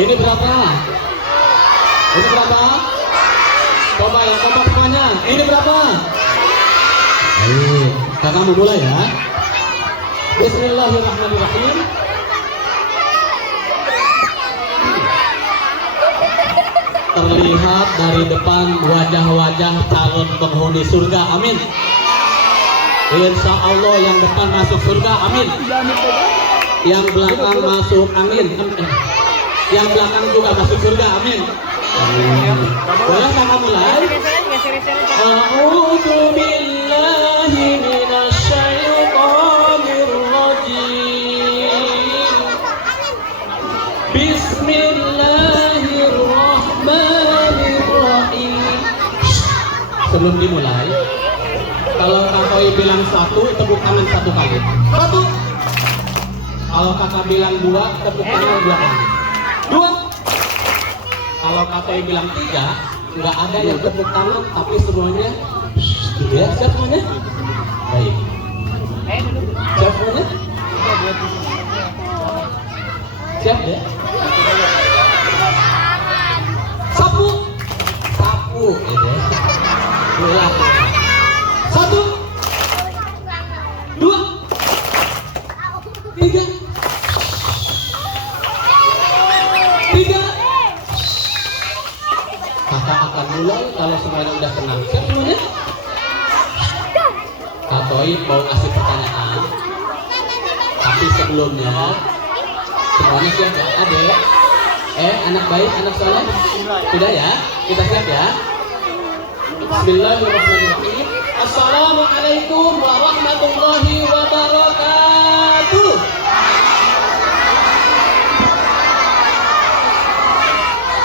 Ini berapa? Ini berapa? Coba ya, coba semuanya. Ini berapa? Ayo, kakak mau mulai ya. Bismillahirrahmanirrahim. Terlihat dari depan wajah-wajah calon penghuni surga. Amin. Insya Allah yang depan masuk surga. Amin. Yang belakang masuk angin. Yang belakang juga masuk surga. Amin. Boleh kakak mulai? A'udzu billahi minasyaitonir rajim. Bismillahirrahmanirrahim. Sebelum dimulai, kalau kakak bilang satu, tepuk tangan satu kali. Satu. Kalau kakak bilang dua, tepuk tangan dua kali. Dua. Kalau kakak bilang tiga, nggak ada yang tepuk tangan, tapi semuanya gitu ya. Siap semuanya? Baik. Siap semuanya? Siap ya? Sapu. Sapu. Ulang. Satu. Dua. Tiga. Tiga. Kakak akan mulai kalau semuanya udah tenang. Siap semuanya? Kak Toib mau kasih pertanyaan. Tapi sebelumnya semuanya siap ya? Adek? Anak baik, anak soleh? Sudah ya? Kita siap ya? Bismillahirrahmanirrahim. Assalamualaikum warahmatullahi wabarakatuh.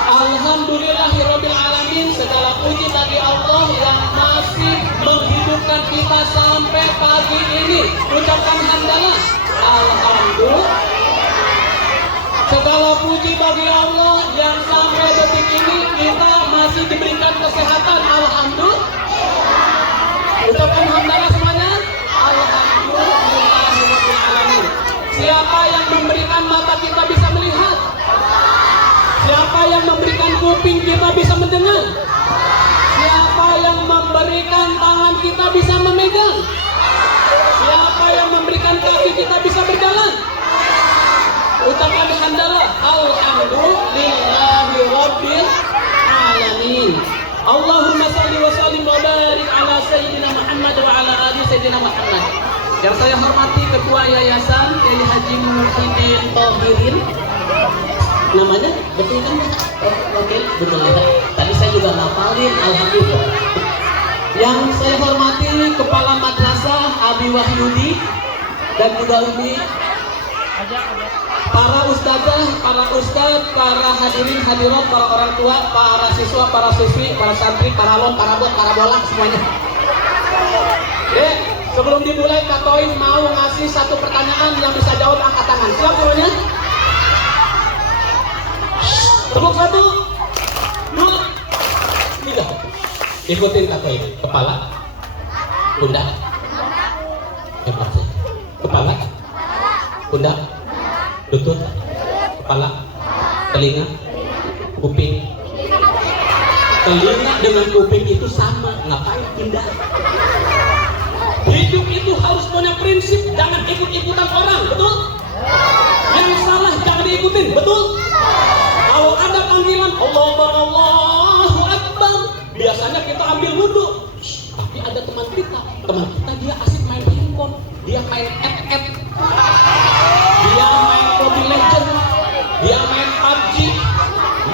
Alhamdulillahirabbil alamin. Segala puji bagi Allah yang masih menghidupkan kita sampai pagi ini. Ucapkan hamdalah. Alhamdulillah. Segala puji bagi Allah yang sampai detik ini kita masih diberikan kesehatan. Alhamdulillah. Ucapkan hamdalah semuanya. Alhamdulillahirabbil alamin. Siapa yang memberikan mata kita bisa melihat? Siapa yang memberikan kuping kita bisa mendengar? Siapa yang memberikan tangan kita bisa memegang? Siapa yang memberikan kaki kita bisa berjalan? Ucapkan hamdalah. Alhamdulillahi rabbil alamin. Allahumma salli wa sallim wa barik ala sayyidina Muhammad wa ala ali sayyidina Muhammad. Yang saya hormati Ketua Yayasan Kiai Haji Muhyiddin Thohirin. Namanya betul kan? Oke, betul ya. Tadi saya juga ngapalin, alhamdulillah. Yang saya hormati Kepala Madrasah Abi Wahyudi dan juga Umi, para ustazah, para ustadz, para hadirin hadirat, para orang tua, para siswa, para siswi, para santri, para lon, para bot, para bolang semuanya. Oke, sebelum dimulai Kak Toib mau ngasih satu pertanyaan, yang bisa jawab angkat tangan. Siap semuanya? Tepuk satu, dua, tiga. Ikutin Kak Toib. Kepala, pundak, kepala, pundak, lutut, kepala, telinga, kuping. Telinga dengan kuping itu sama, ngapain pindah? Hidup itu harus punya prinsip, jangan ikut-ikutan orang, betul? Yang salah jangan diikutin, betul? Kalau ada panggilan Allahu Akbar, biasanya kita ambil wudhu. Tapi ada teman kita dia asik main handphone, dia main FF, dia main Mobile Legend, dia main PUBG,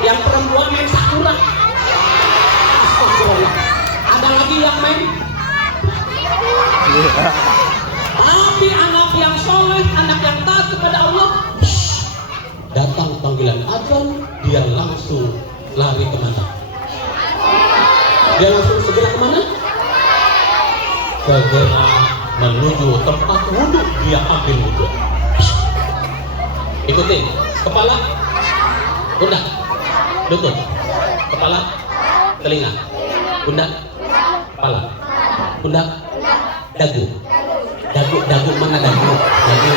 yang perempuan main Sakura. Astagfirullah. Ada lagi yang main. Tapi anak yang soleh, anak yang taat kepada Allah, datang panggilan azan, dia langsung lari kemana? Dia langsung segera kemana? Segera menuju tempat wudhu, dia ambil wudhu. Ikutin. Kepala, pundak, lutut, kepala, telinga, pundak, kepala, pundak, dagu. Dagu mana dagu? Dagu.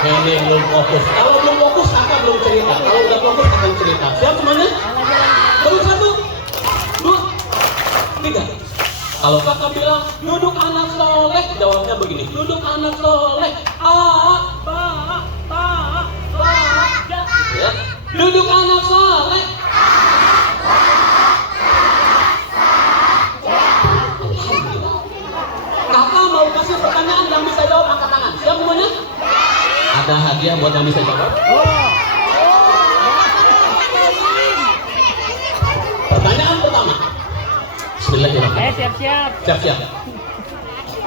Ini belum fokus. Kalau belum fokus kakak belum cerita. Kalau udah fokus akan cerita. Siap semuanya? Baru 1, 2, 3. Kalau kakak bilang duduk anak soleh, jawabnya begini. Duduk anak soleh. Ya. Duduk anak soleh. Kakak mau kasih pertanyaan yang bisa jawab, angkat tangan. Siap semuanya? Ada hadiah buat yang bisa jawab. Pertanyaan pertama. Bismillahirrahmanirrahim. Siap-siap. Siap-siap.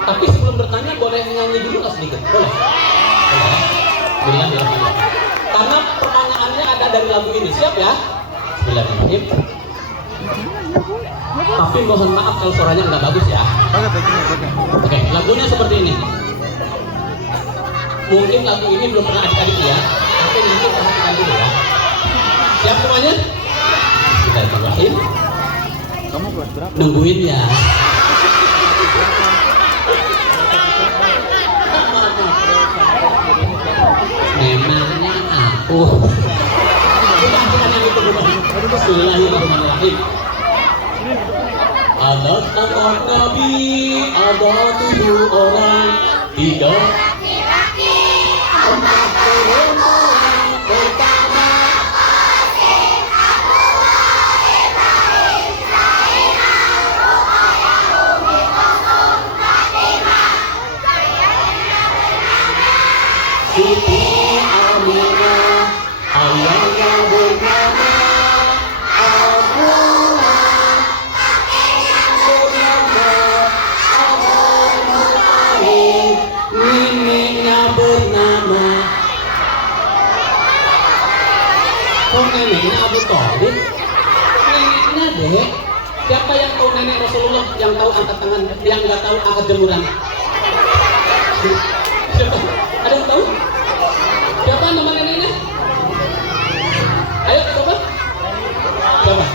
Tapi sebelum bertanya boleh nyanyi dulu nggak sedikit? Boleh? Boleh. Bismillahirrahmanirrahim. Karena pertanyaannya ada dari lagu ini. Siap ya? Bismillahirrahmanirrahim. Tapi mohon maaf kalau suaranya nggak bagus ya. Oke, lagunya seperti ini. Mungkin lagu ini belum pernah adik-adik ya, tapi nanti perhatikan dulu ya. Siap semuanya? Bismillahirrahmanirrahim. Kamu kelas berapa? Nungguin ya. Memangnya aku. Bukan yang itu bukan. Bismillahirrahmanirrahim. Ada tokoh Nabi, ada 7 orang, 3 laki-laki, 4 perempuan. Pertama Qasim, Abdullah, Ibrahim, Zainal, Ruqayyah, Umi Kulsum, Fatimah, Siti Aminah, ayahnya bernama neneknya bernama. Oh, neneknya Abu Thalib. Neneknya dek. Siapa yang tahu nenek Rasulullah? Yang tahu angkat tangan, yang nggak tahu angkat jemuran. Siapa? Ada yang tahu? Siapa nama neneknya? Ayo, siapa? Siapa?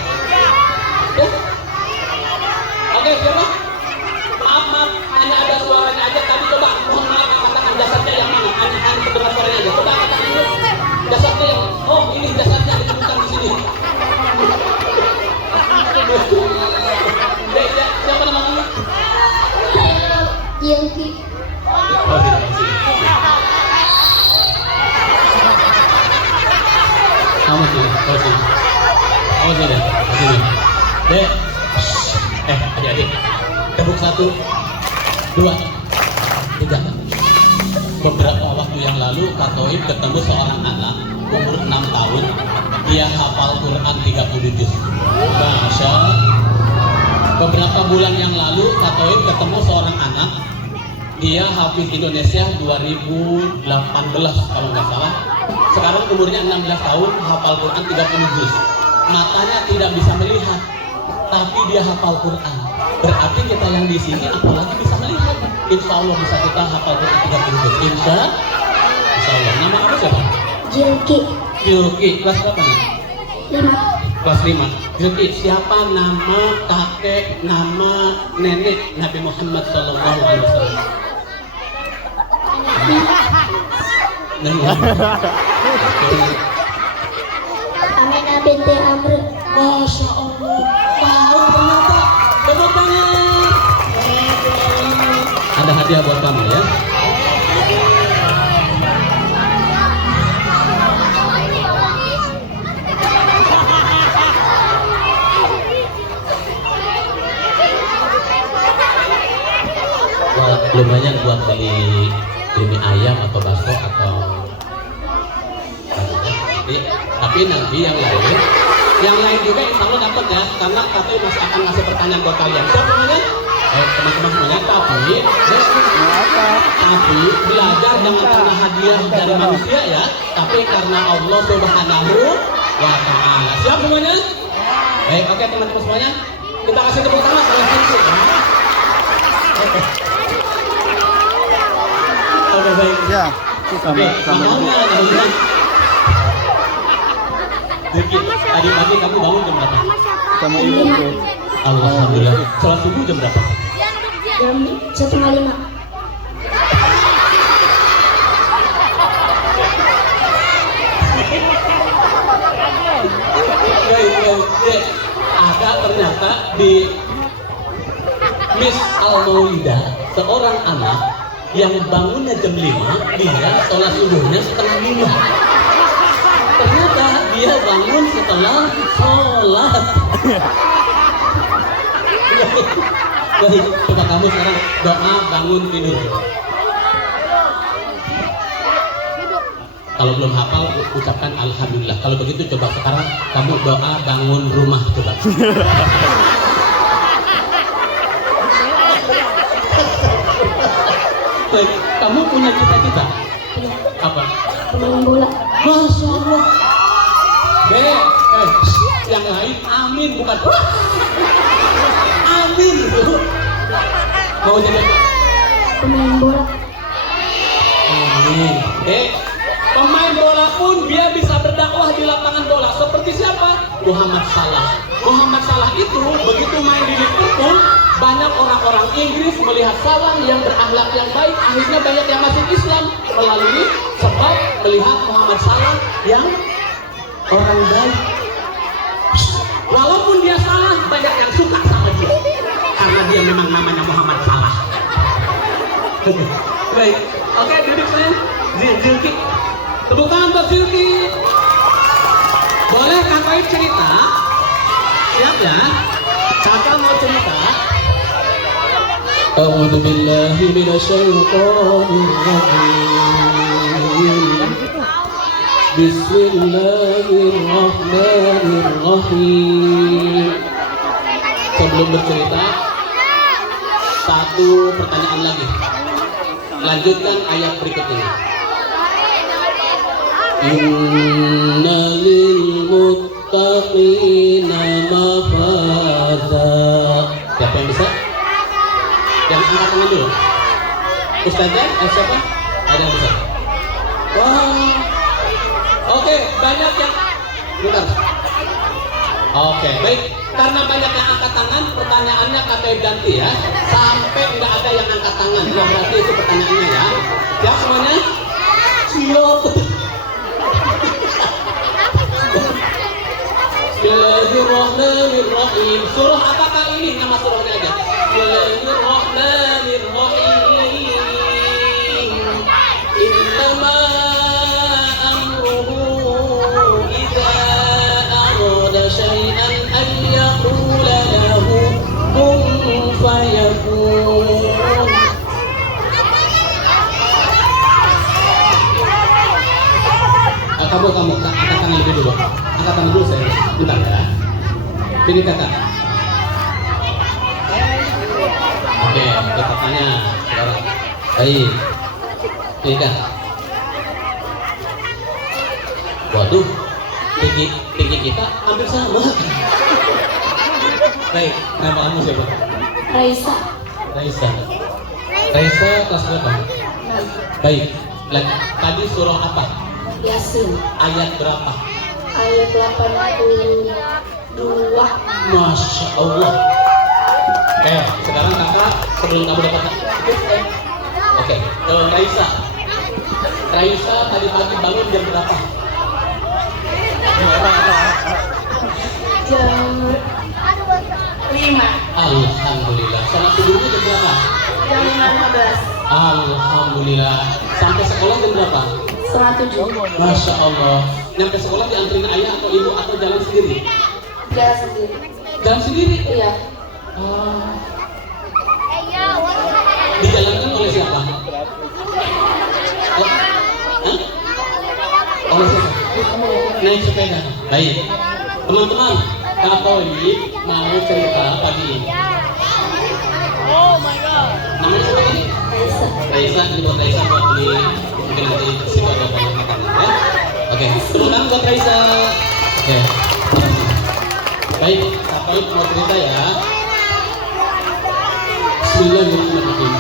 Ya? Oke, siapa? Maaf, hanya ada suaranya aja. Tapi coba, mohon maaf, katakan jasadnya yang mana? Hanya kedengar suaranya aja. Coba katakan dulu. Jasadnya yang, oh ini jasadnya ditemukan di sini. Siapa namanya? Yongki. Oh, tidak, sini. Kamu sini, kamu sini. Kamu sini, sini. Dek. Adik-adik. Tepuk 1, 2, 3. Beberapa waktu yang lalu Kak Toib ketemu seorang anak umur 6 tahun. Dia hafal Quran 30 juz. Masya. Beberapa bulan yang lalu Kak Toib ketemu seorang anak. Dia hafiz Indonesia 2018 kalau nggak salah. Sekarang umurnya 16 tahun, hafal Quran 30 juz. Matanya tidak bisa melihat, tapi dia hafal Quran. Berarti kita yang di sini apalagi bisa melihat. Insya Allah bisa kita hafal Quran 30 juz. Insya Allah. Nama kamu siapa? Yongki. Yongki. Kelas berapa nih? 5. Kelas 5. Yongki, siapa nama kakek, nama nenek Nabi Muhammad SAW? Aminah binti Amr. Masya Allah, tahu ternyata. Tepuk tangan. Ada hadiah buat kamu ya. Lumayan buat beli ayam atau bakso atau tapi nanti yang lain juga insya Allah dapat ya, karena katanya masih akan ngasih pertanyaan buat kalian. Siapa namanya? Teman-teman semuanya. Tapi belajar jangan karena hadiah dari manusia ya, tapi karena Allah Subhanahu wa Ta'ala. Siap semuanya? Baik, oke teman-teman semuanya, kita kasih tepuk tangan sekali lagi ya. Oke, baik. Ya, sama. Tadi pagi kamu bangun jam berapa? Sama ibu tuh. Alhamdulillah. Sholat subuh jam berapa? Jam 4:30. ternyata di Miss Al-Maulidah seorang anak yang bangunnya jam 5, dia sholat subuhnya setengah 5. Ternyata dia bangun setelah sholat. Baik, coba kamu sekarang doa bangun tidur. Kalau belum hafal, ucapkan alhamdulillah. Kalau begitu coba sekarang kamu doa bangun rumah coba. Baik, kamu punya cita-cita? Apa? Pemain bola. Masya Allah. Yang lain amin bukan amin itu. Mau jadi apa? Pemain bola. Amin. Pemain bola pun dia bisa berdakwah di lapangan bola. Seperti siapa? Muhammad Salah. Muhammad Salah itu begitu main di Liverpool, banyak orang-orang Inggris melihat Salah yang berakhlak yang baik, akhirnya banyak yang masuk Islam melalui sebab melihat Muhammad Salah yang orang baik. Walaupun dia salah, banyak yang suka sama dia karena dia memang namanya Muhammad Salah. Baik, oke, duduk saya. Zilki, tepuk tangan buat Zilki. Boleh Kak Koib cerita? Siap ya? Kakak mau cerita? A'udzu billahi minasyaitonir rajim. Bismillahirrahmanirrahim. Sebelum bercerita, satu pertanyaan lagi. Lanjutkan ayat berikut ini. Innalil muttaqina mafaza. Siapa yang bisa? Yang angkat tangan dulu. Ustazah, siapa? Ada yang bisa? Wah. Oke, banyak yang bentar. Oke, baik. Karena banyak yang angkat tangan, pertanyaannya kakek ganti ya. Sampai nggak ada yang angkat tangan. Nah, berarti itu pertanyaannya ya. Siap semuanya? Siap. Bismillahirrahmanirrahim. Surah apakah ini? Nama surahnya aja. Bismillahirrahmanirrahim. Innama amruhu idza arada syai'an an yaqula lahu kun fayakun. Kamu angkat tangan lebih dulu. Angkat tangan dulu saya. Bentar ya. Pilih kakak. Oke, kakaknya sekarang. Baik. Pilih kak. Waduh, tinggi kita hampir sama. Baik, nama kamu siapa? Raisa. Raisa. Raisa kelas berapa? Baik. Tadi surah apa? Yasin. Ayat berapa? Ayat 82. Masya Allah. Sekarang kakak sebelum kamu dapat oke, Raisa. Raisa tadi pagi bangun jam berapa? Jam 5. Alhamdulillah. Salat subuhnya jam berapa? Jam 5.15. Alhamdulillah. Sampai sekolah jam berapa? 7. Masya Allah. Nyampe sekolah dianterin ayah atau ibu atau jalan sendiri? Jalan sendiri. Jalan sendiri? Iya. Dijalankan oleh siapa? Oleh siapa? Naik sepeda. Baik. Teman-teman, Kak Koib mau cerita pagi ini. Oh my god. Namanya siapa tadi? Raisa. Raisa, ini buat Raisa buat beli mungkin nanti situ ada banyak makanan ya. Oke, tepuk tangan buat Raisa. Oke. Baik, Kak Koib mau cerita ya. Bismillahirrahmanirrahim.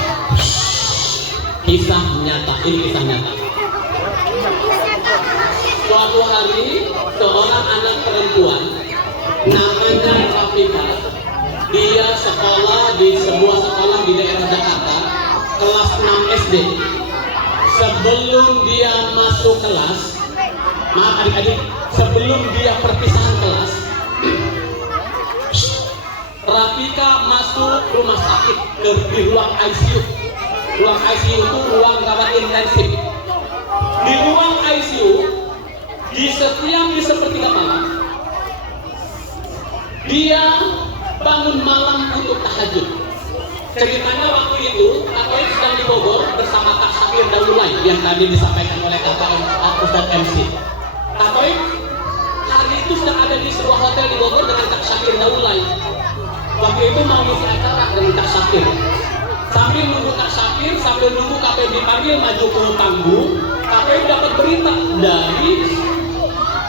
Kisah nyata, ini kisah nyata. Suatu hari seorang anak perempuan namanya Rafika, dia sekolah di sebuah sekolah di daerah Jakarta, kelas 6 SD. Sebelum dia masuk kelas, maaf adik-adik, sebelum dia perpisahan kelas, Rafika masuk rumah sakit di ruang ICU. Ruang ICU itu ruang rawat intensif. Di ruang ICU, di sepertiga malam, dia bangun malam untuk tahajud. Ceritanya waktu itu Katoy sedang di Bogor bersama Kak Syakir Daulay yang tadi disampaikan oleh Kakak Ustadz MC. Katoy hari itu sedang ada di sebuah hotel di Bogor dengan Kak Syakir Daulay. Waktu itu mau ngisi acara dengan Kak Syakir. Sambil nunggu Kak Syakir, sambil nunggu Katoy dipanggil maju ke panggung, Katoy dapat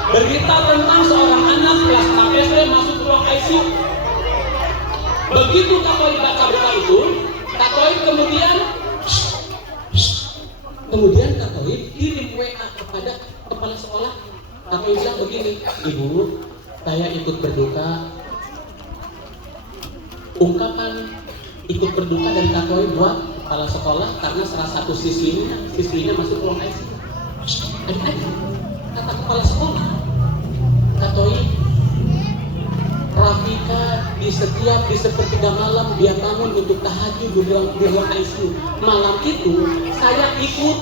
berita tentang seorang anak kelas 6 SD masuk ruang ICU. Begitu Katoy baca berita itu, Katoy kemudian Katoy kirim WA kepada kepala sekolah. Katoy bilang begini, Ibu, saya ikut berduka. Ungkapan ikut berduka dari Katoy buat kepala sekolah karena salah satu siswinya masuk ruang ICU. Adik-adik, kata kepala sekolah, Katoy, Rafika di sepertiga malam dia bangun untuk tahajud di ruang ICU. Malam itu saya ikut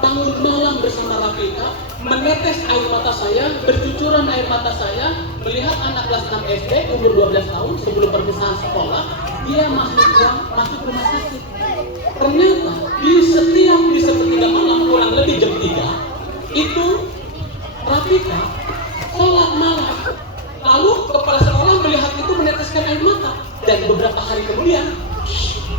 bangun malam bersama Rafika, menetes air mata saya, bercucuran air mata saya, melihat anak kelas 6 SD umur 12 tahun sebelum perpisahan sekolah, dia masuk rumah sakit. Ternyata di sepertiga malam kurang lebih jam 3 itu Rafika sholat malam. Lalu kepala sekolah melihat itu meneteskan air mata, dan beberapa hari kemudian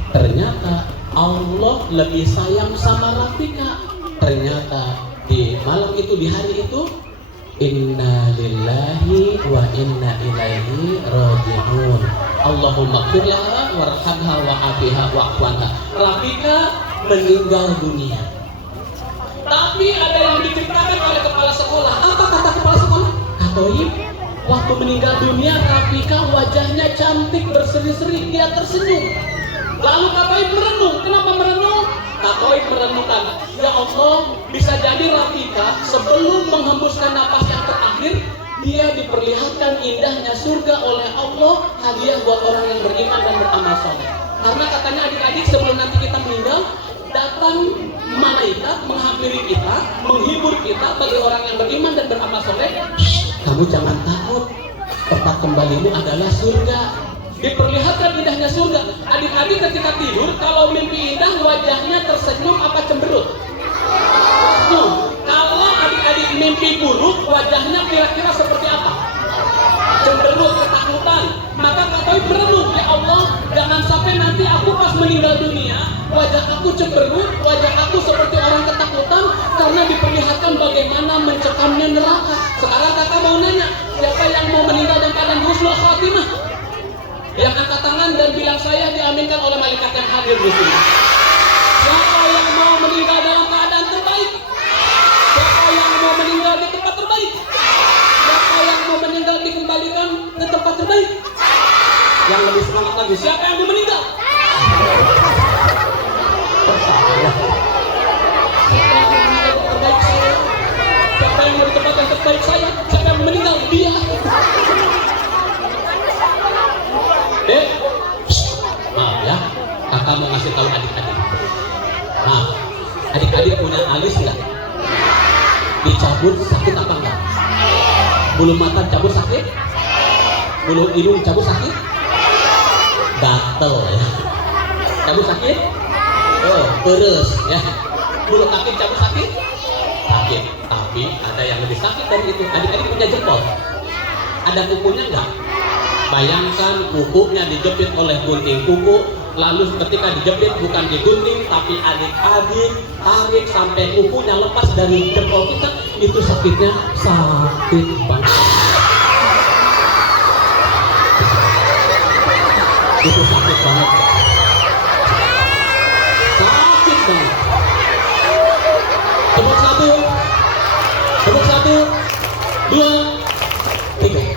ternyata Allah lebih sayang sama Rafika. Ternyata di malam itu, di hari itu, inna lillahi wa inna ilaihi raji'un. Allahumma qirlaha warhamha wa'afiha wa'afwanha. Rafika meninggal dunia. Tapi ada yang diceritakan oleh kepala sekolah. Apa kata kepala sekolah? Katoy, waktu meninggal dunia Rafika wajahnya cantik berseri-seri, dia tersenyum. Lalu Katoy merenung. Kenapa merenung? Katoy merenungkan, ya Allah, bisa jadi Rafika sebelum menghembuskan napas yang terakhir, dia diperlihatkan indahnya surga oleh Allah, hadiah buat orang yang beriman dan beramal soleh. Karena katanya adik-adik sebelum nanti kita meninggal, datang malaikat menghampiri kita, menghibur kita bagi orang yang beriman dan beramal soleh. Kamu jangan takut, tempat kembalimu adalah surga. Diperlihatkan indahnya surga. Adik-adik ketika tidur, kalau mimpi indah wajahnya tersenyum apa cemberut? Kalau adik-adik mimpi buruk, wajahnya kira-kira seperti apa? Cemberut, ketakutan. Maka Katoy merenung, ya Allah, jangan sampai nanti aku pas meninggal dunia, wajah aku cemberut, wajah aku seperti orang ketakutan karena diperlihatkan bagaimana mencekamnya neraka. Sekarang kakak mau nanya, siapa yang mau meninggal dan keadaan husnul khatimah? Yang angkat tangan dan bilang saya diaminkan oleh malaikat yang hadir di sini. Siapa yang mau meninggal dalam keadaan terbaik? Siapa yang mau meninggal di tempat terbaik? Siapa yang mau meninggal dikembalikan ke tempat terbaik? Yang lebih semangat lagi, siapa yang mau meninggal? Siapa yang mau di tempat yang terbaik saya? Siapa yang mau meninggal? Dia. Maaf ya, kakak mau ngasih tahu adik-adik. Maaf, adik-adik punya alis nggak? Dicabut sakit apa enggak? Bulu mata cabut sakit? Bulu hidung cabut sakit? Gatel ya. Cabut sakit? Oh, terus ya. Bulu kaki cabut sakit? Sakit. Tapi ada yang lebih sakit dari itu. Adik-adik punya jempol. Ada kukunya enggak? Bayangkan kukunya dijepit oleh gunting kuku, lalu ketika dijepit bukan digunting tapi adik-adik tarik sampai kukunya lepas dari jempol kita, itu sakitnya sakit banget. Itu sakit banget. Sakit banget. Tepuk satu, 2, 3.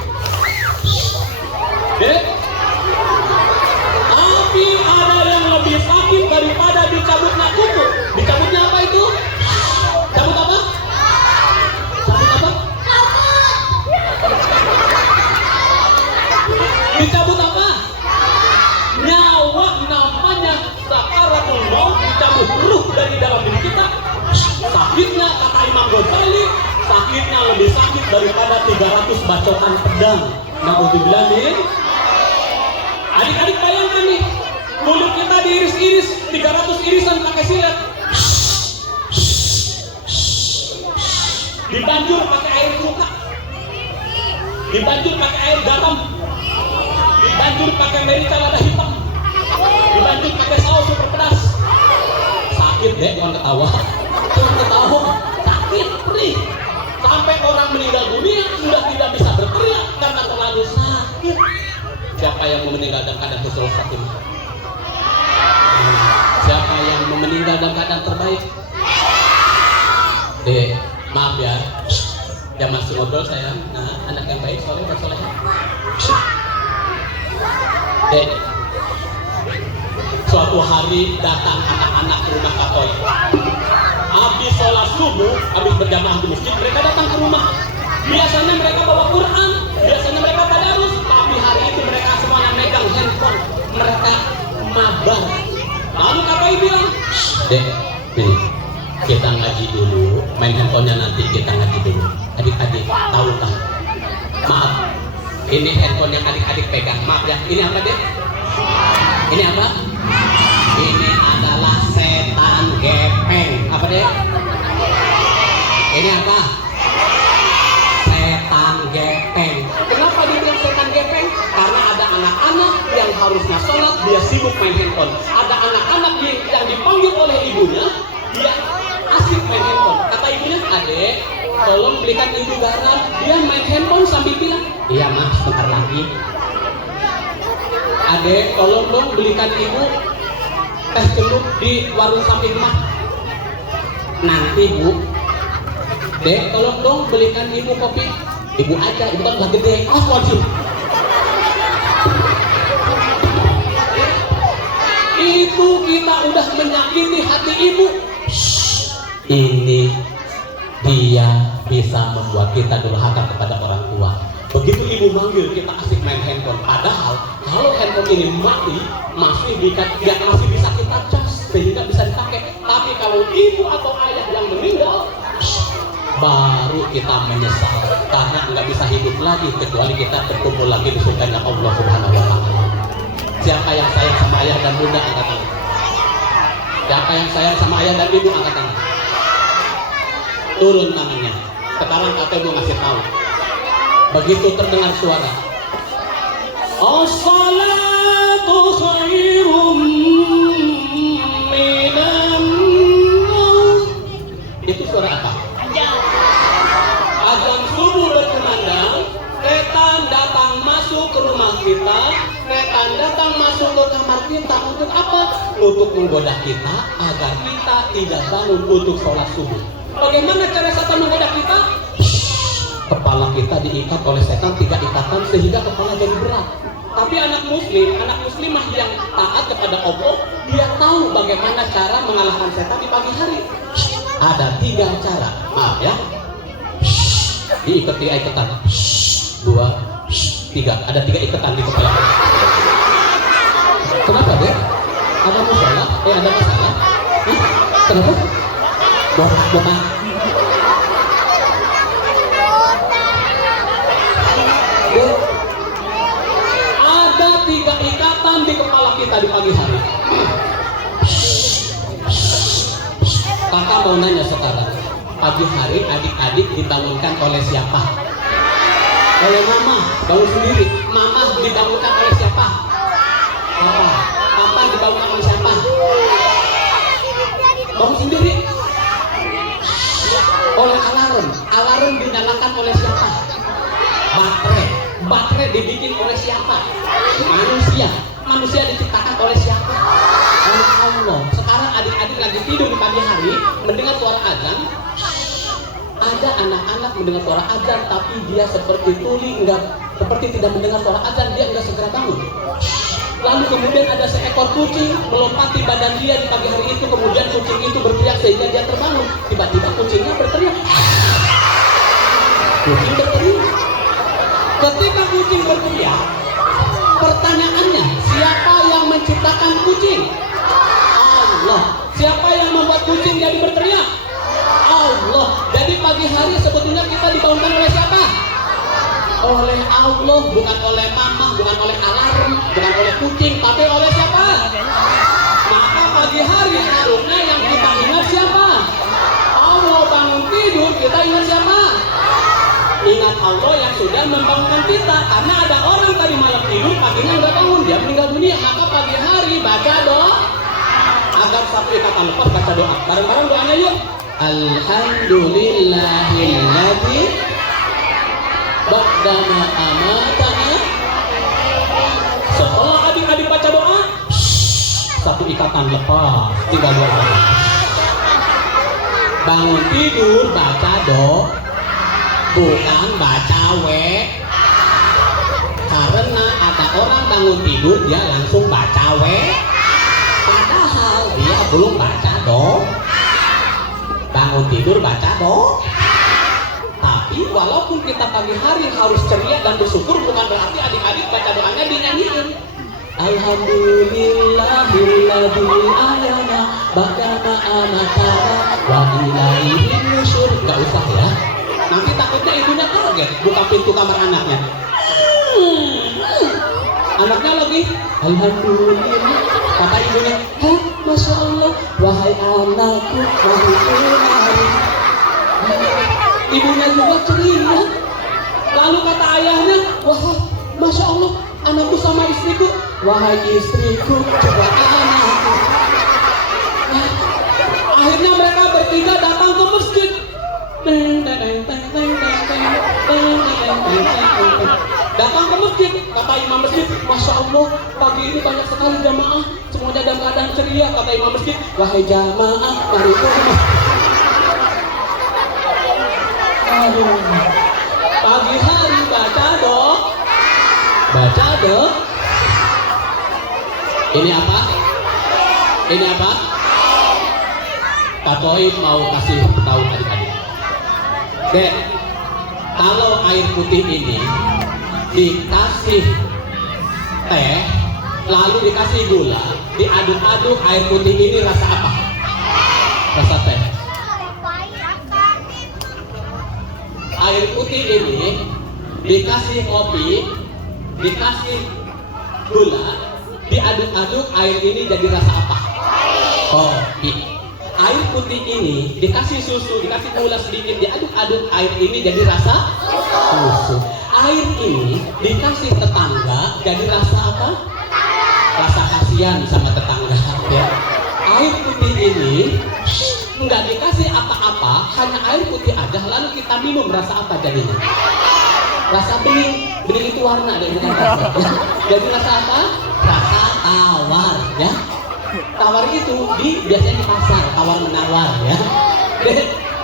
Tapi ada yang lebih sakit daripada dicabutnya kuku. Dicabutnya apa itu? Cabut apa? Cabut apa? Dicabut apa? daripada 300 bacokan pedang. Na'udzubillah min. Adik-adik bayangkan nih, mulut kita diiris-iris, 300 irisan pakai silet. Dibanjur pakai air muka, dibanjur pakai air garam, dibanjur pakai merica lada hitam, dibanjur pakai saus super pedas. Sakit deh, jangan ketawa, jangan ketawa, sakit, perih. Sampai orang meninggal dunia sudah tidak bisa berteriak karena terlalu sakit. Siapa yang mau meninggal dalam keadaan husnul khatimah? Siapa yang mau meninggal dalam keadaan terbaik? Maaf ya, yang masih ngobrol saya. Nah, anak yang baik, soleh dan solehah. Suatu hari datang anak-anak ke rumah Katolik. Habis sholat subuh, habis berjamaah di masjid, mereka datang ke rumah. Biasanya mereka bawa Quran, biasanya mereka tadarus, tapi hari itu mereka semuanya megang handphone, mereka mabar. Lalu KPI bilang, Dek, nih, kita ngaji dulu, main handphonenya nanti kita ngaji dulu. Adik-adik, tahu kan? Maaf, ini handphone yang adik-adik pegang. Maaf ya, ini apa Dek? Ini apa? Ini adalah setan gepeng. Apa Dek? Ini apa? Setan gepeng. Kenapa dibilang setan gepeng? Karena ada anak-anak yang harusnya sholat, dia sibuk main handphone. Ada anak-anak yang dipanggil oleh ibunya, dia asik main handphone. Kata ibunya, Adek, tolong belikan ibu garam. Dia main handphone sambil bilang, iya mas, sebentar lagi. Adek, tolong dong belikan ibu teh celup di warung samping mah. Nanti bu. Dek, tolong dong belikan ibu kopi. Ibu aja, ibu kan udah gede. Oh, wajib. Itu kita udah menyakiti hati ibu. Ini dia bisa membuat kita durhaka kepada orang tua. Begitu ibu manggil, kita asik main handphone. Padahal kalau handphone ini mati, masih bisa kita cas sehingga bisa dipakai. Tapi kalau ibu atau ayah yang meninggal, baru kita menyesal karena nggak bisa hidup lagi kecuali kita berkumpul lagi di surganya Allah Subhanahu Wa Taala. Siapa yang sayang sama ayah dan bunda angkat tangan. Siapa yang sayang sama ayah dan ibu angkat tangan. Turun tangannya. Sekarang kakek mau ngasih tahu. Begitu terdengar suara, as-salatu khairum minan naum. Itu suara apa? Azan subuh berkumandang, setan datang masuk ke rumah kita, setan datang masuk ke kamar kita untuk apa? Untuk menggoda kita agar kita tidak bangun untuk sholat subuh. Bagaimana cara setan menggoda kita? Kepala kita diikat oleh setan 3 ikatan sehingga kepala jadi berat. Tapi anak muslimah yang taat kepada Allah, dia tahu bagaimana cara mengalahkan setan di pagi hari. Ada 3 cara. Maaf ya. Diikat 3 ikatan. 2, 3. Ada 3 ikatan di kepala. Kenapa deh? Ada masalah? Ada masalah? Kenapa? Botak. Ada 3 ikatan di kepala kita di pagi hari. Kakak mau nanya sekarang, pagi hari adik-adik dibangunkan oleh siapa? Oleh mama, bangun sendiri. Mama dibangunkan oleh siapa? Papa. Papa dibangunkan oleh siapa? Bangun sendiri. Oleh alarm. Alarm dinyalakan oleh siapa? Baterai dibikin oleh siapa? Manusia. Manusia diciptakan oleh siapa? Oleh Allah. Sekarang adik-adik lagi tidur di pagi hari, mendengar suara azan. Ada anak-anak mendengar suara azan, tapi dia seperti tuli, seperti tidak mendengar suara azan, dia enggak segera bangun. Lalu kemudian ada seekor kucing melompati badan dia di pagi hari itu, kemudian kucing itu berteriak sehingga dia terbangun. Tiba-tiba kucingnya berteriak. Kucing berteriak. Ketika kucing berteriak, pertanyaannya, siapa yang menciptakan kucing? Allah. Siapa yang membuat kucing jadi berteriak? Allah. Jadi pagi hari sebetulnya kita dibangunkan oleh siapa? Oleh Allah, bukan oleh mama, bukan oleh alarm, bukan oleh kucing, tapi oleh siapa? Maka pagi hari harusnya yang kita ingat siapa? Allah. Bangun tidur kita ingat siapa? Ingat Allah yang sudah membangunkan kita. Karena ada orang tadi malam tidur, paginya udah bangun, dia meninggal dunia. Maka pagi hari baca doa agar satu ikatan lepas, baca doa. Bareng-bareng doanya yuk. Alhamdulillahilladzi ba'dama amatana. Setelah adik-adik baca doa, satu ikatan lepas, tinggal doa. Bangun tidur baca doa, bukan baca we. Karena ada orang bangun tidur dia langsung baca we, padahal dia belum baca doa. Bangun tidur baca doa. Tapi walaupun kita pagi hari harus ceria dan bersyukur, bukan berarti adik-adik baca doanya dinyanyiin. Alhamdulillahilladzi ahyana ba'da amatana wa ilaihi nusyur. Gak usah ya. Nanti takutnya ibunya kaget buka pintu kamar anaknya. Anaknya lagi alhamdulillah. Kata ibunya, masya Allah, wahai anakku, wahai kunari. Ibunya juga ceria. Lalu kata ayahnya, wahai masya Allah, anakku sama istriku, wahai istriku, coba anakku. Akhirnya mereka bertiga datang ke masjid. Datang ke masjid, kata imam masjid, masya Allah, pagi ini banyak sekali jamaah, semuanya dalam keadaan ceria. Kata imam masjid, wahai jamaah, mari rumah. Aduh, pagi hari baca doa, baca doa. Ini apa? Ini apa? Pak Toib mau kasih tahu adik-adik. Dek, kalau air putih ini dikasih teh, lalu dikasih gula, diaduk-aduk, air putih ini rasa apa? Rasa teh. Air putih ini dikasih kopi, dikasih gula, diaduk-aduk, air ini jadi rasa apa? Kopi. Air putih ini dikasih susu, dikasih gula sedikit, diaduk-aduk, air ini jadi rasa susu. Air ini dikasih tetangga, jadi rasa apa? Rasa kasihan sama tetangga ya. Air putih ini nggak dikasih apa-apa, hanya air putih aja, lalu kita minum, rasa apa jadinya? Rasa bening. Bening itu warna deh, bukan rasa ya. Jadi rasa apa? Rasa tawar ya. Tawar itu biasanya di pasar, tawar menawar ya.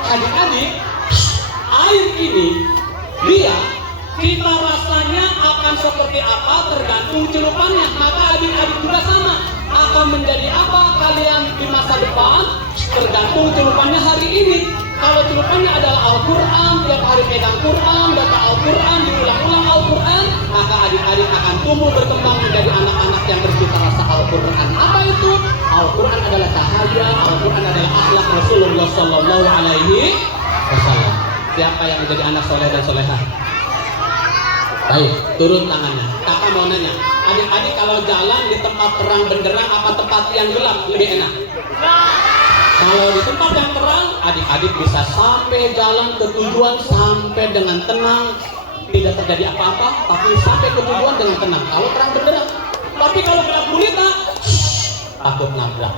Adik-adik, air ini dia kita rasanya akan seperti apa tergantung celupannya. Maka adik-adik juga sama, akan menjadi apa kalian di masa depan tergantung celupannya hari ini. Kalau celupannya adalah Al-Quran, tiap hari pegang Quran, baca Al-Quran, diulang-ulang Al-Quran, maka adik-adik akan tumbuh berkembang menjadi anak-anak yang bercita rasa Al-Quran. Apa itu? Al-Quran adalah cahaya, Al-Quran adalah akhlak Rasulullah Sallallahu Alaihi Wasallam. Siapa yang menjadi anak soleh dan solehah? Baik, turun tangannya. Kakak mau nanya, adik-adik kalau jalan di tempat terang benderang apa tempat yang gelap lebih enak? Kalau di tempat yang terang, adik-adik bisa sampai jalan ke tujuan sampai dengan tenang, tidak terjadi apa-apa, tapi sampai ke tujuan dengan tenang. Kalau terang benderang, tapi kalau gelap gulita, takut nabrak,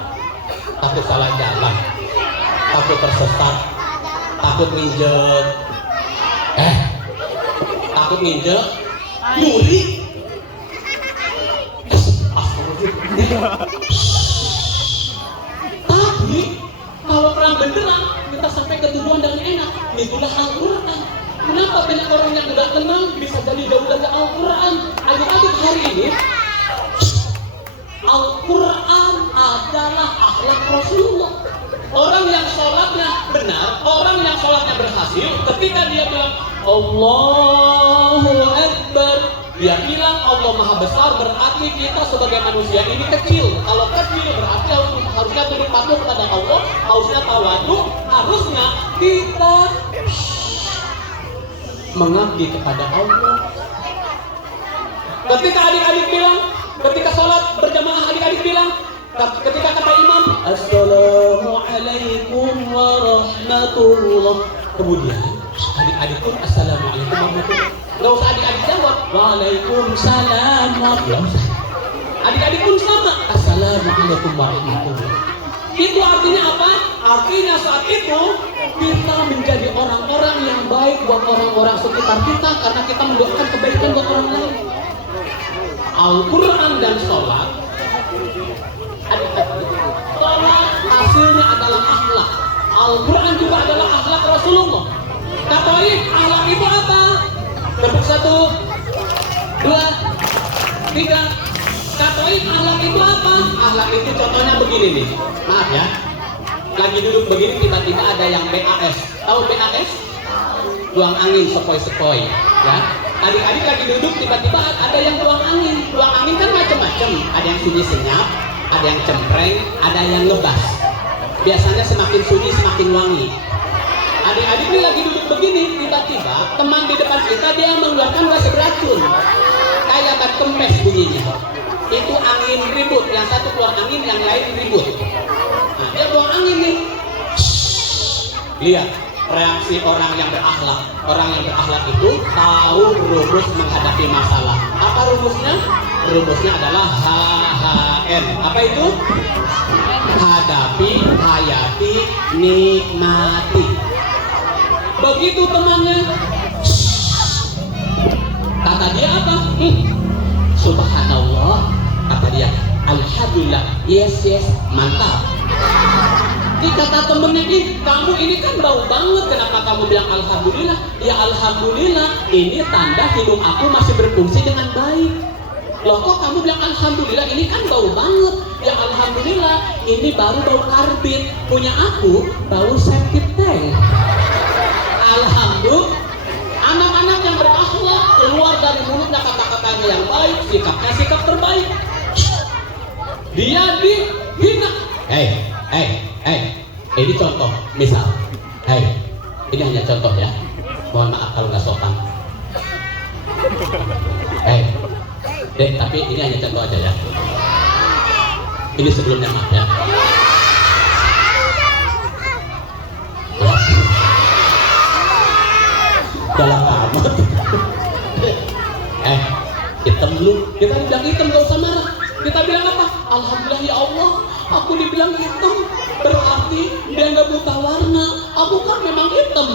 takut salah jalan, takut tersesat, takut nginjek, takut nginjek, nyuri. Tapi kalau terang benderang, kita sampai ke tujuan dengan enak. Itulah Al-Quran. Kenapa banyak orang yang udah tenang bisa jadi jauh dari Al-Quran? Adik-adik hari ini, Al-Quran adalah akhlak Rasulullah. Orang yang sholatnya benar, orang yang sholatnya berhasil, ketika dia bilang Allahu Akbar, dia bilang Allah Maha Besar, berarti kita sebagai manusia ini kecil. Kalau kecil berarti harusnya tunduk patuh kepada Allah, harusnya tawadu, seharusnya kita mengabdi kepada Allah. Ketika adik-adik bilang, ketika sholat berjamaah adik-adik bilang, ketika kata imam, Assalamualaikum warahmatullah. Kemudian adik-adik pun Assalamualaikum warahmatullah. Gak usah adik-adik jawab, Waalaikumsalam warahmatullah. Adik-adik pun sama, Assalamualaikum warahmatullah. Itu artinya apa? Artinya saat itu kita menjadi orang-orang yang baik buat orang-orang sekitar kita karena kita mendoakan kebaikan buat orang lain. Al-Quran dan sholat, sholat hasilnya adalah akhlak. Al-Quran juga adalah akhlak Rasulullah. Katakan akhlak itu apa? Tepuk 1, 2, 3. Katakan akhlak itu apa? Akhlak itu contohnya begini nih. Maaf ya. Lagi duduk begini tiba-tiba ada yang BAS. Tahu BAS? Buang angin sepoi-sepoi, ya. Adik-adik lagi duduk tiba-tiba ada yang buang angin. Buang angin kan macam-macam. Ada yang sunyi senyap, ada yang cempreng, ada yang ngebas. Biasanya semakin sunyi semakin wangi. Adik-adik ini lagi duduk begini, tiba-tiba teman di depan kita dia mengeluarkan gas beracun. Kayak ban kempes bunyinya. Itu angin ribut, yang satu keluar angin, yang lain ribut. Nah, dia buang angin nih. Lihat reaksi orang yang berakhlak. Orang yang berakhlak itu tahu rumus menghadapi masalah. Apa rumusnya? Rumusnya adalah HHN. Apa itu? Hadapi, hayati, nikmati. Begitu temannya. Kata dia apa? Subhanallah. Kata dia, Alhamdulillah. Yes, mantap. Dikata temennya, kamu ini kan bau banget, kenapa kamu bilang Alhamdulillah? Ya Alhamdulillah, ini tanda hidung aku masih berfungsi dengan baik. Loh kok kamu bilang Alhamdulillah, ini kan bau banget. Ya Alhamdulillah, ini baru bau karbit. Punya aku bau septic tank. Alhamdulillah, anak-anak yang berakhlak keluar dari mulutnya kata-katanya yang baik, sikapnya sikap terbaik. Dia dihina. Ini contoh, misal, ini hanya contoh ya. Mohon maaf kalau nggak sopan. Tapi ini hanya contoh aja ya. Ini sebelumnya maaf ya. Dalam amat. Hitam lu. Kita bilang hitam, gak usah marah. Kita bilang apa? Alhamdulillah ya Allah, aku dibilang hitam, berarti dia nggak buta warna. Aku kan memang hitam.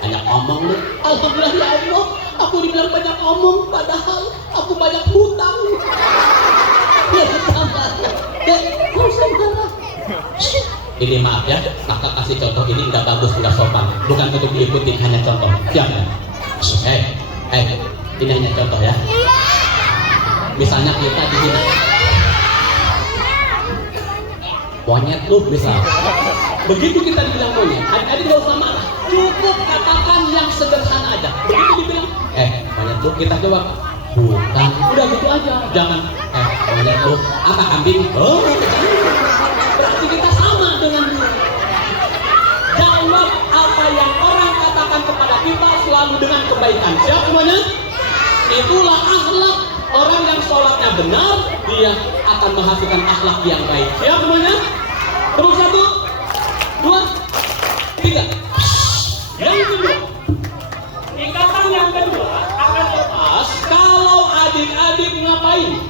Banyak omong lu. Alhamdulillah ya Allah, aku dibilang banyak omong, padahal aku banyak hutang. Ini maaf ya, kakak kasih contoh ini nggak bagus, nggak sopan, bukan untuk diikuti, hanya contoh. Siap ya? Ini hanya contoh ya. Misalnya kita dihina, monyet lu misal. Begitu kita dibilang monyet, adik-adik gak usah marah. Cukup katakan yang sederhana aja. Begitu dibilang, monyet lu, kita jawab, bukan. Udah gitu aja. Jangan, monyet lu, apa kambing? Oh, berarti kita sama dengan dia. Jawab apa yang orang katakan kepada kita selalu dengan kebaikan. Siap semuanya? Itulah akhlak. Orang yang sholatnya benar, dia akan menghasilkan akhlak yang baik. Siap semuanya? Terus 1, 2, 3. Yang kedua, ikatan yang kedua akan lepas kalau adik-adik ngapain?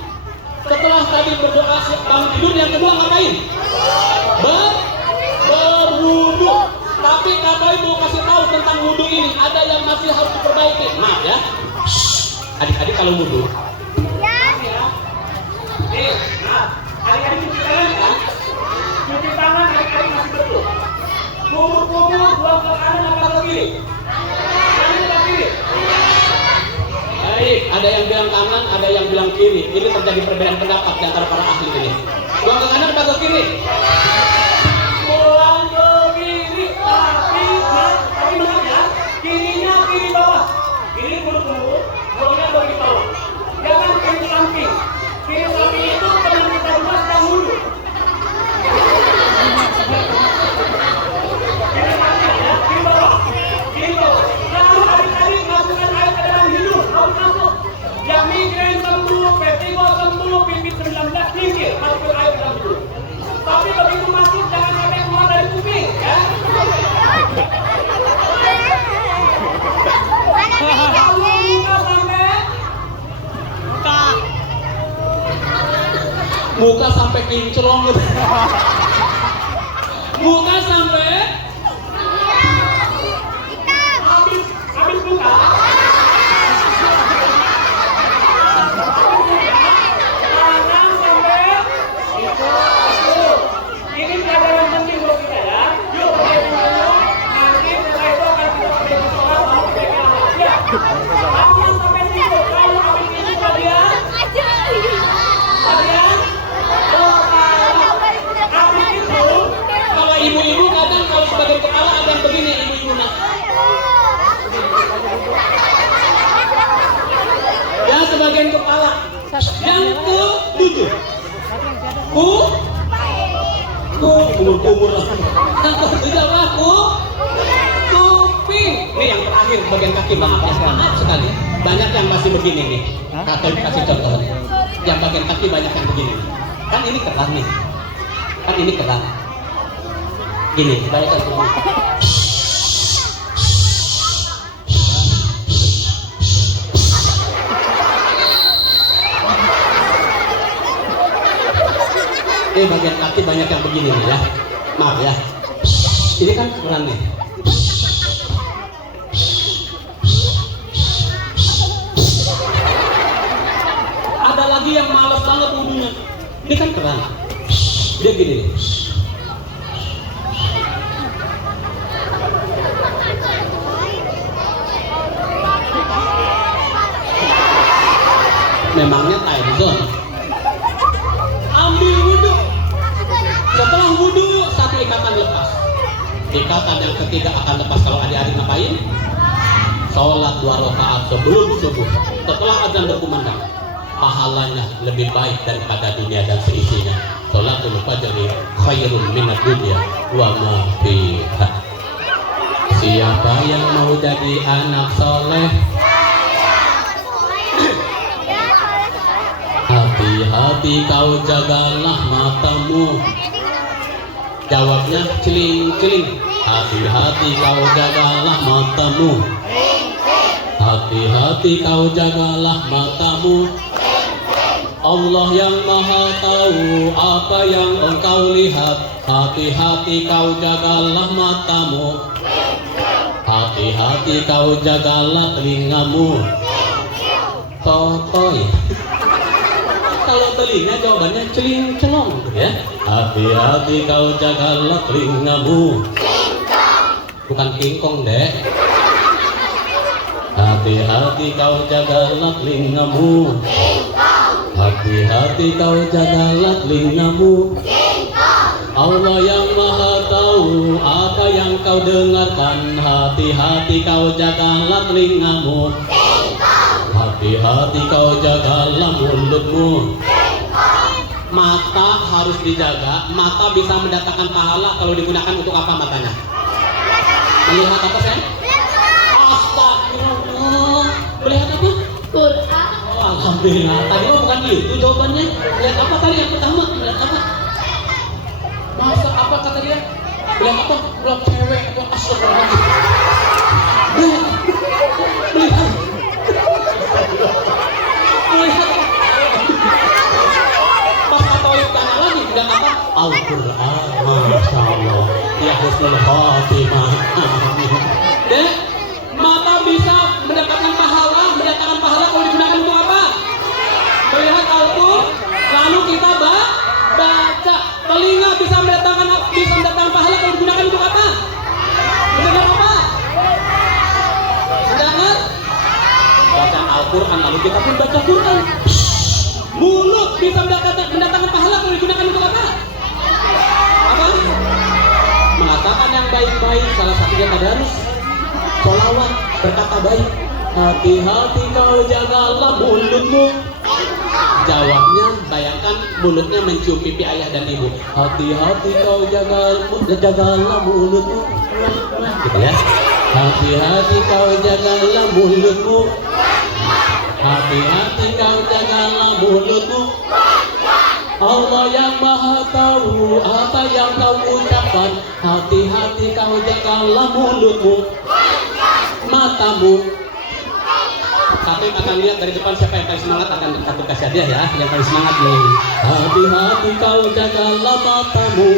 Setelah tadi berdoa bangun tidur, yang kedua ngapain? Berwudu. Tapi kakak ibu kasih tahu tentang wudu ini, ada yang masih harus diperbaiki. Maaf ya. Adik-adik kalau wudu, adik-adik cuci tangan kan? Cuci tangan adik-adik masih betul. Kumur-kumur, buang ke kanan apa ke kiri? Kanan atau kiri? Baik, ada yang bilang kanan, ada yang bilang kiri. Ini terjadi perbedaan pendapat di antara para ahli ini. Buang ke kanan apa ke kiri? Buang ke kiri, tapi maaf ya, kirinya kiri bawah. Kiri kumur-kumur, buangnya di bawah. Jangan kiri samping. Kiri samping itu teman kita rumah sedang wudhu. kinclong gitu. Buka sampai habis buka. Tangan sampai itu. Ini pelajaran penting buat kita ya. Yuk pakai dulu. Nanti setelah itu akan kita pakai sholat mau pegang ya. Tangan sampai situ. Kalau habis itu kalian kalau ibu-ibu kadang kalau sebagai kepala ada yang begini ibu-ibu nak. Ya sebagian kepala. Yang ke-7. Kumur. Yang ke-7 apa? Kuping. Ini yang terakhir bagian kaki, maaf ya, maaf sekali. Banyak yang masih begini nih. Kakak kasih contoh. Yang bagian kaki banyak yang begini. Kan ini keran nih. Kan ini keran. Gini, bayangkan begini. Ini bagian kaki banyak yang begini nih ya. Maaf ya. Ini kan keran nih. Ada lagi yang malas banget wudhunya. Ini kan keran. Dia gini nih. Memangnya time zone. Ambil wudhu. Setelah wudhu, satu ikatan lepas. Ikatan yang ketiga akan lepas kalau adik-adik ngapain? Sholat 2 rakaat sebelum subuh. Setelah azan berkumandang, pahalanya lebih baik daripada dunia dan seisinya. Sholatul fajri khairun minad dunya wa ma fiha. Siapa yang mau jadi anak soleh, hati-hati kau jagalah matamu. Jawabnya celing-celing. Hati-hati kau jagalah matamu. Hati-hati kau jagalah matamu. Allah yang maha tahu apa yang engkau lihat. Hati-hati kau jagalah matamu. Hati-hati kau jagalah telingamu. Totoy. Kalau telinga jawabannya celing-celong ya. Hati-hati kau jagalah telingamu. Bukan kingkong dek. Hati-hati kau jagalah telingamu. Hati-hati kau jagalah telingamu. Allah yang maha tahu apa yang kau dengarkan. Hati-hati kau jagalah telingamu. Hati-hati kau jagalah mulutmu. Mata harus dijaga. Mata bisa mendatangkan pahala kalau digunakan untuk apa matanya? Melihat apa sayang? Astagfirullah. Melihat apa? Quran. Oh, alhamdulillah. Tadi mah bukan itu jawabannya. Melihat apa tadi yang pertama? Melihat apa? Masa apa kata dia? Melihat apa? Melihat cewek. Astagfirullah. Melihat. Pas katolik tanah lagi bilang apa? Al-Quran, Masya Allah. Ya husnul khatimah. Dek, mata bisa mendatangkan pahala kalau digunakan untuk apa? Melihat Al-Quran, lalu kita baca. Telinga bisa mendatangkan pahala kalau digunakan untuk apa? Mendengar apa? Mendengar? Baca Al-Quran, lalu kita pun baca Quran. Mulut bisa mendatangkan pahala kalau digunakan untuk apa? Apa? Mengatakan yang baik-baik, salah satunya tadarus, sholawat, berkata baik. Hati-hati kau jagalah mulutmu. Jawabnya, bayangkan mulutnya mencium pipi ayah dan ibu. Hati-hati kau jagalah mulutmu. Gitu ya. Hati-hati kau jagalah mulutmu. Hati-hati kau jagalah mulutmu. Allah yang maha tahu apa yang kau ucapkan. Hati-hati kau jagalah mulutmu. Matamu. Kata Katoib akan lihat dari depan siapa yang paling semangat, akan Katoib kasih hadiah ya. Yang paling semangat nih. Hati-hati kau jagalah matamu,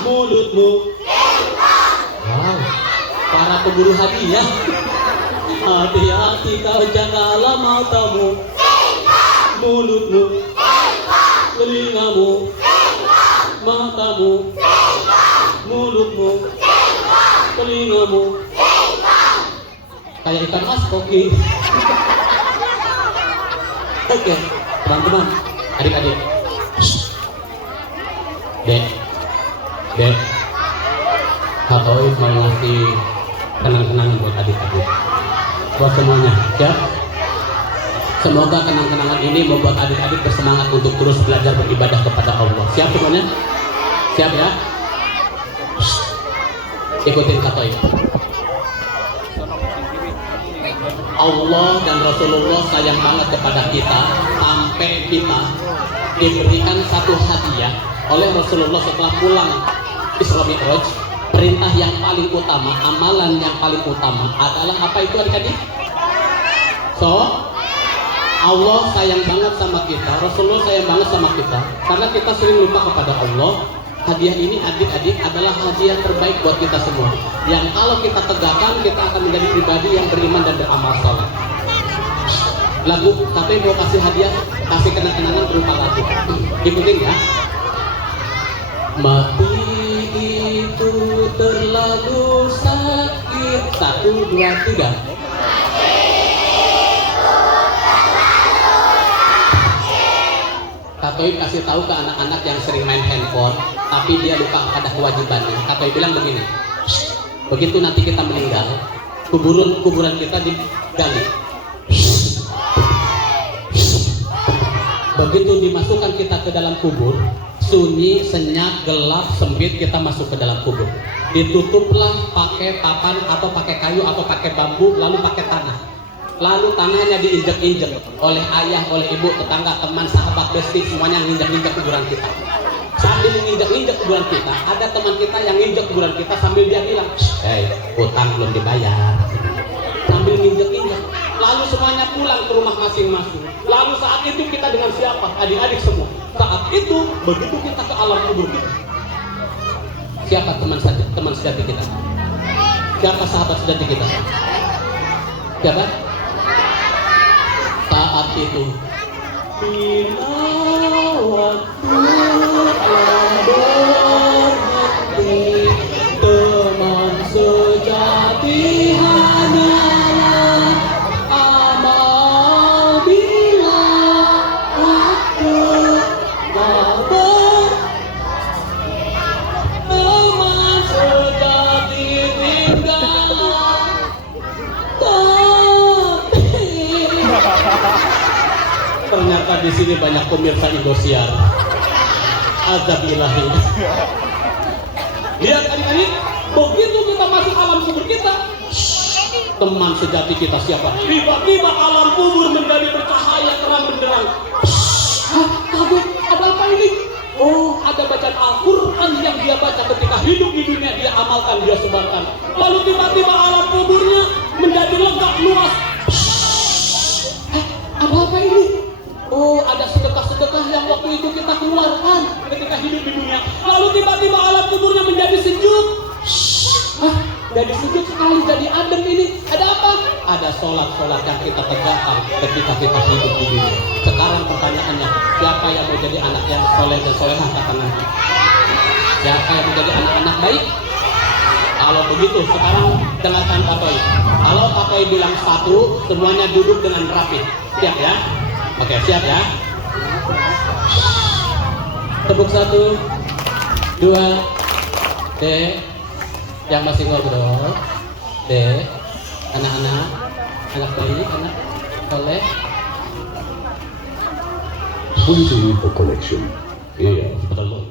mulutmu. Wow, para pemburu hadiah. Hati-hati kau jagalah matamu, mulutmu, telingamu, matamu, mulutmu, telingamu. Kayak ikan mas koki. Oke, teman-teman, adik-adik, dek, Katoib mau ngasih kenang-kenangan buat adik-adik, buat semuanya, ya. Semoga kenang-kenangan ini membuat adik-adik bersemangat untuk terus belajar beribadah kepada Allah. Siap semuanya? Siap ya? Ikutin Katoib. Allah dan Rasulullah sayang banget kepada kita sampai kita diberikan satu hadiah oleh Rasulullah setelah pulang Isra Mi'raj. Perintah yang paling utama, amalan yang paling utama adalah apa itu adik-adik? Allah sayang banget sama kita, Rasulullah sayang banget sama kita, karena kita sering lupa kepada Allah. Hadiah ini adik-adik adalah hadiah terbaik buat kita semua, yang kalau kita tegakkan kita akan menjadi pribadi yang beriman dan beramal saleh. Lagu tapi mau kasih hadiah, kasih kenang-kenangan berupa lagu. Ikutin ya. Mati itu terlalu sakit. 1, 2, 3. Katoib kasih tahu ke anak-anak yang sering main handphone, tapi dia lupa pada kewajibannya. Katoib bilang begini, begitu nanti kita meninggal, kuburan kita digali. Begitu dimasukkan kita ke dalam kubur, sunyi, senyap, gelap, sempit, kita masuk ke dalam kubur. Ditutuplah pakai papan atau pakai kayu atau pakai bambu, lalu pakai tanah. Lalu tanahnya diinjek-injek oleh ayah, oleh ibu, tetangga, teman, sahabat, besti, semuanya nginjek-injek kuburan kita. Sambil menginjek-injek kuburan kita, ada teman kita yang nginjek kuburan kita sambil dia bilang, "Hei, utang belum dibayar." Sambil nginjek-injek. Lalu semuanya pulang ke rumah masing-masing. Lalu saat itu kita dengan siapa? Adik-adik semua. Saat itu begitu kita ke alam kubur kita. Siapa teman sejati kita? Siapa sahabat sejati kita? Siapa? Saat itu bila waktu berhenti, teman sejati hanyalah amal. Bila waktu berhenti, teman sejati tinggal. Ternyata di sini banyak pemirsa Indosiar. Azab ilahi. Lihat adik-adik, begitu kita masuk alam kubur kita, teman sejati kita siapa? Tiba-tiba alam kubur menjadi bercahaya terang benderang. Kaget, ada apa ini? Oh, ada bacaan Al-Quran yang dia baca ketika hidup di dunia, dia amalkan, dia sebarkan. Lalu tiba-tiba alam kuburnya menjadi lega, luas. Ada apa ini? Oh, ada sedekah-sedekah yang waktu itu kita keluarkan ketika hidup di dunia. Lalu tiba-tiba alam kuburnya menjadi sejuk. Jadi sejuk sekali, jadi adem ini. Ada apa? Ada sholat-sholat yang kita tegakkan ketika kita hidup di dunia. Sekarang pertanyaannya, siapa yang mau jadi anak yang soleh dan solehah? Angkat tangan. Siapa yang mau jadi anak-anak baik? Kalau begitu, sekarang dengarkan Katoib. Kalau Katoib bilang 1, semuanya duduk dengan rapi. Siap ya? Oke, siap ya? Tepuk 1, 2, D. Yang masih ngobrol, D. Anak-anak, anak baik, anak soleh. Sweet Collection. Iya, betul.